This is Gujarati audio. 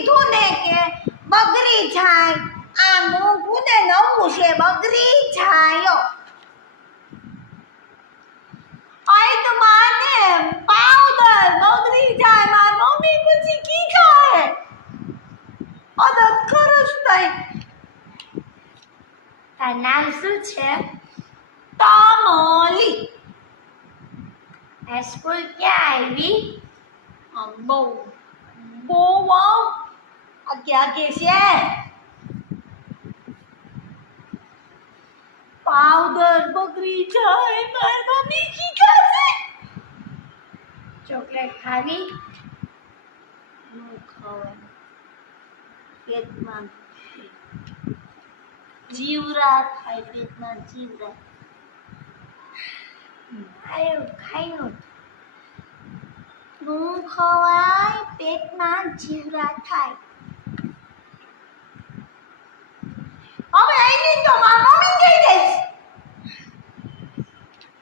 કીધું ને કે બગડી જાય, આ મોંઘું ને નવું છે, બગડી જાય. આઈ તો માને પાવડર બગડી જાય, માર મમ્મી પછી કી ખાય આદત ખરસ નહીં. તાર નામ શું છે? તામલી. આ સ્કૂલ ક્યાં આવી? બહુ આગે આગે છે. પાવડર બગડી જાય, માર મમ્મી કી ખાશે? ચોકલેટ ખાવી? ન ખાવાની, પેટમાં જીવરા થાય, પેટમાં જીવરા. આયો ખાઈ નો ખવાય, પેટમાં જીવરા થાય.